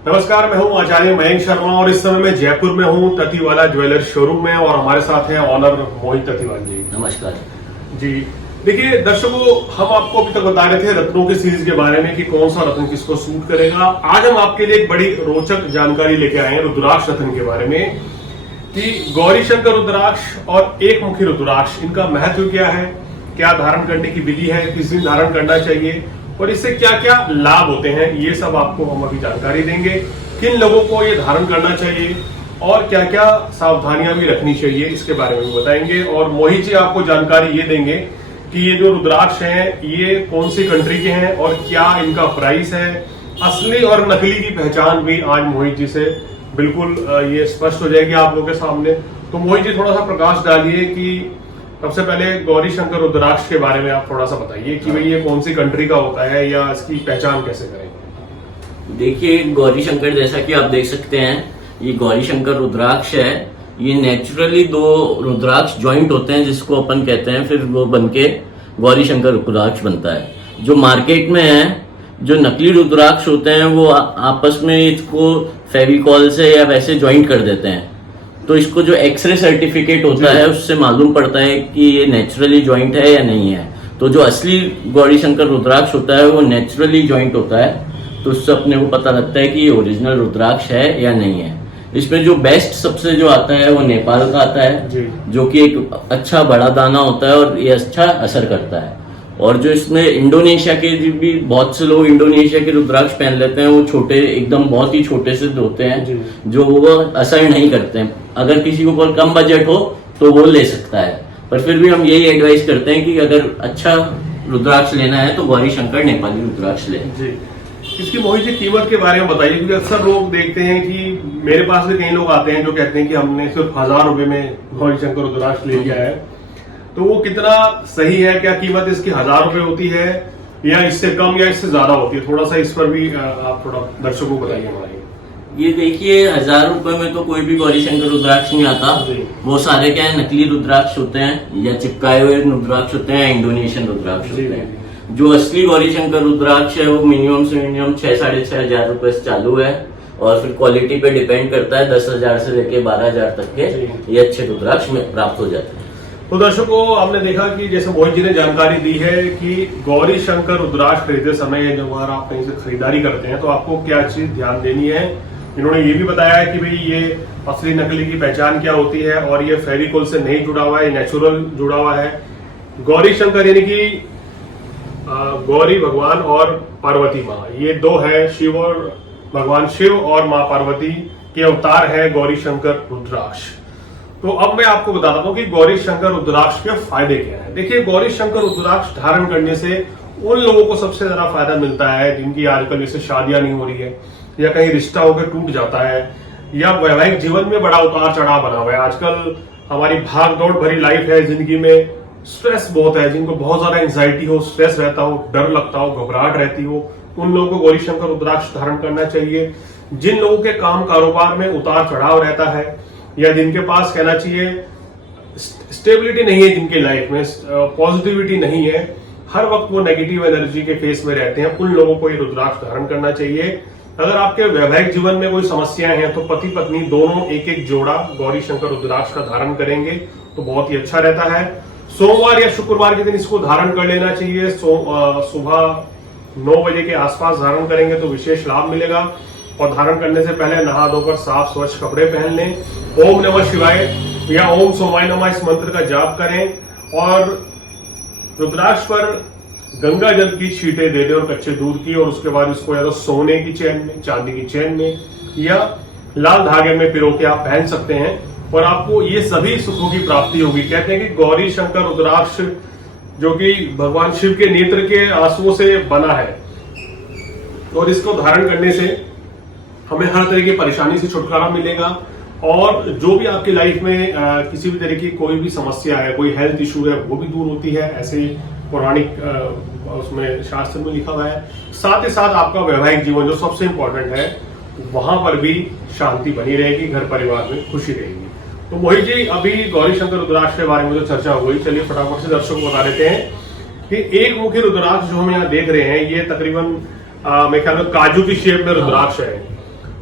नमस्कार, मैं हूं आचार्य मयंक शर्मा और इस समय मैं जयपुर में हूं ततीवाला ज्वेलर्स शोरूम में और हमारे साथ हैं ऑनर मोहित ततीवाल जी। नमस्कार जी। देखिए दर्शकों, हम आपको अभी तक बता रहे थे रत्नों की सीरीज के बारे में कि कौन सा रत्न किसको सूट करेगा। आज हम आपके लिए एक बड़ी रोचक जानकारी लेके आए हैं रुद्राक्ष रत्न के बारे में कि गौरी शंकर रुद्राक्ष और एक मुखी रुद्राक्ष, इनका महत्व क्या है, क्या धारण करने की विधि है, किस दिन धारण करना चाहिए और इससे क्या क्या लाभ होते हैं, ये सब आपको हम अभी जानकारी देंगे। किन लोगों को ये धारण करना चाहिए और क्या क्या सावधानियां भी रखनी चाहिए, इसके बारे में भी बताएंगे। और मोहित जी आपको जानकारी ये देंगे कि ये जो रुद्राक्ष हैं ये कौन सी कंट्री के हैं और क्या इनका प्राइस है, असली और नकली की पहचान भी आज मोहित जी से बिल्कुल ये स्पष्ट हो जाएगी आप लोगों के सामने। तो मोहित जी थोड़ा सा प्रकाश डालिए कि सबसे पहले गौरी शंकर रुद्राक्ष के बारे में आप थोड़ा सा बताइए कि भाई ये कौन सी कंट्री का होता है या इसकी पहचान कैसे करें। देखिए, गौरी शंकर जैसा कि आप देख सकते हैं, ये गौरी शंकर रुद्राक्ष है। ये नेचुरली दो रुद्राक्ष ज्वाइंट होते हैं जिसको अपन कहते हैं, फिर वो बनके गौरी शंकर रुद्राक्ष बनता है। जो मार्केट में है, जो नकली रुद्राक्ष होते हैं वो आपस में इसको फेविकॉल से या वैसे ज्वाइंट कर देते हैं। तो इसको जो एक्सरे सर्टिफिकेट होता है उससे मालूम पड़ता है कि ये नेचुरली ज्वाइंट है या नहीं है। तो जो असली गौरी शंकर रुद्राक्ष होता है वो नेचुरली ज्वाइंट होता है, तो उससे अपने को पता लगता है कि ये ओरिजिनल रुद्राक्ष है या नहीं है। इसमें जो बेस्ट सबसे जो आता है वो नेपाल का आता है, जो कि एक अच्छा बड़ा दाना होता है और ये अच्छा असर करता है। और जो इसमें इंडोनेशिया के भी बहुत से लोग इंडोनेशिया के रुद्राक्ष पहन लेते हैं, वो छोटे एकदम बहुत ही छोटे से होते हैं जो वो असर नहीं करते हैं। अगर किसी के ऊपर कम बजट हो तो वो ले सकता है, पर फिर भी हम यही एडवाइस करते हैं कि अगर अच्छा रुद्राक्ष लेना है तो गौरी शंकर नेपाली रुद्राक्ष ले। इसकी मोहित जी कीमत के बारे में बताइए, क्योंकि अक्सर लोग देखते हैं कि मेरे पास भी कई लोग आते हैं जो कहते हैं कि हमने सिर्फ 1000 रुपए में गौरी शंकर रुद्राक्ष ले लिया है, तो वो कितना सही है, क्या कीमत इसकी 1000 रुपए होती है या इससे कम या इससे ज्यादा होती है? थोड़ा सा इस पर भी आप थोड़ा दर्शकों को बताइए हमारे। ये देखिए, 1000 रुपए में तो कोई भी गौरी शंकर रुद्राक्ष नहीं आता। वो सारे क्या है, नकली रुद्राक्ष होते हैं या चिपकाए हुए रुद्राक्ष होते हैं, इंडोनेशियन रुद्राक्ष होते हैं। जो असली गौरी शंकर रुद्राक्ष है वो मिनिमम से मिनिमम 6-6.5 रुपए से चालू है और फिर क्वालिटी पे डिपेंड करता है। 10,000 से लेके 12,000 तक के ये अच्छे रुद्राक्ष में प्राप्त हो जाते हैं। तो दर्शकों, आपने देखा कि जैसे मोहित जी ने जानकारी दी है कि गौरी शंकर रुद्राक्ष खरीदते समय जब अगर आप कहीं से खरीदारी करते हैं तो आपको क्या चीज ध्यान देनी है। इन्होंने ये भी बताया है कि भाई ये असली नकली की पहचान क्या होती है और ये फेविकोल से नहीं जुड़ा हुआ है, नेचुरल जुड़ा हुआ है। गौरी शंकर यानी कि गौरी भगवान और पार्वती माँ, ये दो है, शिव और भगवान शिव और माँ पार्वती के अवतार है गौरी शंकर रुद्राक्ष। तो अब मैं आपको बताता हूँ कि गौरी शंकर रुद्राक्ष के फायदे क्या है। देखिए, गौरी शंकर रुद्राक्ष धारण करने से उन लोगों को सबसे ज्यादा फायदा मिलता है जिनकी आजकल जैसे शादियां नहीं हो रही है या कहीं रिश्ता होकर टूट जाता है या वैवाहिक जीवन में बड़ा उतार चढ़ाव बना हुआ है। आजकल हमारी भाग दौड़ भरी लाइफ है, जिंदगी में स्ट्रेस बहुत है, जिनको बहुत ज्यादा एंजाइटी हो, स्ट्रेस रहता हो, डर लगता हो, घबराहट रहती हो, उन लोगों को गौरी शंकर रुद्राक्ष धारण करना चाहिए। जिन लोगों के काम कारोबार में उतार चढ़ाव रहता है या जिनके पास कहना चाहिए स्टेबिलिटी नहीं है, जिनके लाइफ में पॉजिटिविटी नहीं है, हर वक्त वो नेगेटिव एनर्जी के फेस में रहते हैं, उन लोगों को ये रुद्राक्ष धारण करना चाहिए। अगर आपके वैवाहिक जीवन में कोई समस्याएं हैं तो पति पत्नी दोनों एक एक जोड़ा गौरी शंकर रुद्राक्ष का धारण करेंगे तो बहुत ही अच्छा रहता है। सोमवार या शुक्रवार के दिन इसको धारण कर लेना चाहिए। सुबह 9 बजे के आसपास धारण करेंगे तो विशेष लाभ मिलेगा। और धारण करने से पहले नहा धोकर साफ स्वच्छ कपड़े पहन लें। ओम नमः शिवाय या ओम सोमाय नमः इस मंत्र का जाप करें और रुद्राक्ष पर गंगा जल की छींटे दे दें और कच्चे दूध की, और उसके बाद इसको या तो सोने की चेन में, चांदी की चेन में या लाल धागे में पिरो के आप पहन सकते हैं और आपको ये सभी सुखों की प्राप्ति होगी। कहते हैं कि गौरी शंकर रुद्राक्ष जो कि भगवान शिव के नेत्र के आंसुओं से बना है और इसको धारण करने से हमें हर तरह की परेशानी से छुटकारा मिलेगा और जो भी आपकी लाइफ में किसी भी तरह की कोई भी समस्या है, कोई हेल्थ इशू है, वो भी दूर होती है। ऐसे पौराणिक उसमें शास्त्र में लिखा हुआ है। साथ ही साथ आपका वैवाहिक जीवन जो सबसे इंपॉर्टेंट है वहां पर भी शांति बनी रहेगी, घर परिवार में खुशी रहेगी। तो मोहित जी, अभी गौरी शंकर रुद्राक्ष के बारे में जो चर्चा हो गई, चलिए फटाफट से दर्शकों को बता देते हैं कि एक मुखी रुद्राक्ष जो हम यहाँ देख रहे हैं ये तकरीबन मेरे ख्याल में काजू की शेप में रुद्राक्ष है।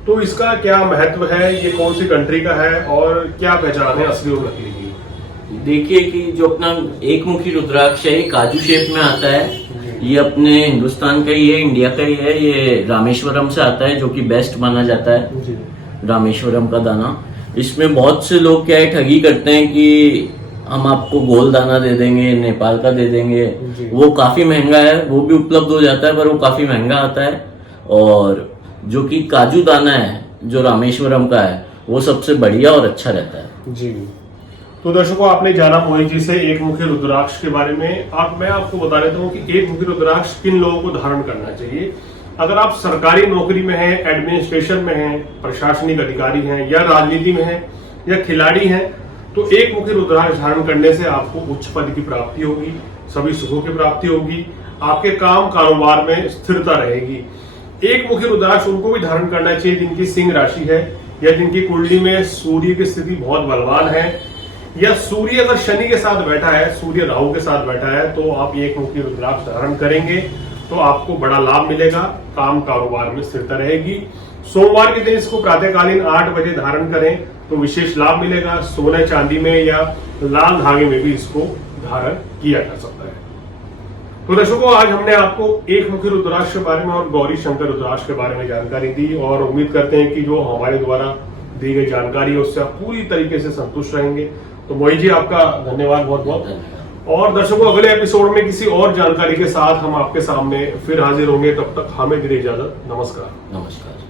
तो इसका क्या महत्व है, ये कौन सी कंट्री का है और क्या पहचान है असली और नकली की? देखिए कि जो अपना एक मुखी रुद्राक्ष है, ये काजू शेप में आता है। ये अपने हिंदुस्तान का ही है, इंडिया का ही है। ये रामेश्वरम से आता है, जो कि बेस्ट माना जाता है, जी रामेश्वरम का दाना। इसमें बहुत से लोग क्या है, ठगी करते हैं कि हम आपको गोल दाना दे देंगे, नेपाल का दे देंगे। जी। वो काफी महंगा है, वो भी उपलब्ध हो जाता है, पर वो काफी महंगा आता है। और जो कि काजू दाना है, जो रामेश्वरम का है, वो सबसे बढ़िया और अच्छा रहता है। जी। तो दर्शकों, आपने जाना मोहित जी से एक मुखी रुद्राक्ष के बारे में। मैं आपको बता देता हूँ कि एक मुखी रुद्राक्ष किन लोगों को धारण करना चाहिए। अगर आप सरकारी नौकरी में हैं, एडमिनिस्ट्रेशन में हैं, प्रशासनिक अधिकारी हैं, या राजनीति में हैं, या खिलाड़ी हैं, तो एक मुखी रुद्राक्ष धारण करने से आपको उच्च पद की प्राप्ति होगी, सभी सुखों की प्राप्ति होगी, आपके काम कारोबार में स्थिरता रहेगी। एक मुखी रुद्राक्ष उनको भी धारण करना चाहिए जिनकी सिंह राशि है, या जिनकी कुंडली में सूर्य की स्थिति बहुत बलवान है, या सूर्य अगर शनि के साथ बैठा है, सूर्य राहु के साथ बैठा है, तो आप एक मुखी रुद्राक्ष धारण करेंगे तो आपको बड़ा लाभ मिलेगा, काम कारोबार में स्थिरता रहेगी। सोमवार के दिन इसको प्रातःकालीन 8 बजे धारण करें तो विशेष लाभ मिलेगा। सोने चांदी में या लाल धागे में भी इसको धारण किया जा सकता है। तो दर्शकों, आज हमने आपको एक मुखी रुद्राक्ष के बारे में और गौरी शंकर रुद्राक्ष के बारे में जानकारी दी, और उम्मीद करते हैं कि जो हमारे द्वारा दी गई जानकारी है उससे आप पूरी तरीके से संतुष्ट रहेंगे। तो मोहित जी, आपका धन्यवाद बहुत बहुत। और दर्शकों, अगले एपिसोड में किसी और जानकारी के साथ हम आपके सामने फिर हाजिर होंगे। तब तक हमें दीजिए इजाजत। नमस्कार। नमस्कार।